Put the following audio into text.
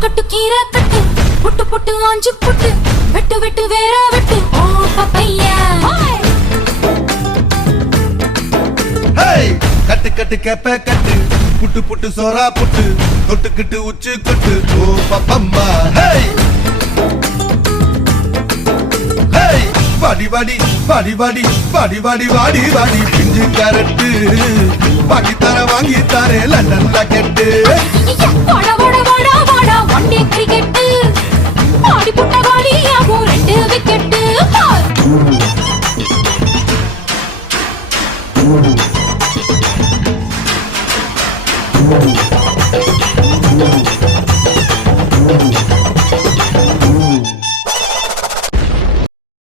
கட்டு கீரை கட்டு புட்டு புட்டு ஆஞ்சு புட்டு வெட்டு வெட்டு வேற வெட்டு ஓ பப்பையா கட்டு கட்டு கேப்ப கட்டு புட்டு புட்டு சோரா புட்டு தொட்டுக்கிட்டு உச்சு கொட்டு ஓ பப்பம்மா வாடி வாடி வாடி வாடி வாடி வாடி வாடி வாடி பிஞ்சு கேரட்டு வாங்கி தர வாங்கி தாரே லண்டன்ல கெட்டு வாடா வாடா வாடா வாடா ஒன் டே கிரிக்கெட் ஆடி புட்ட வாடி ஆகும் 2 விக்கெட்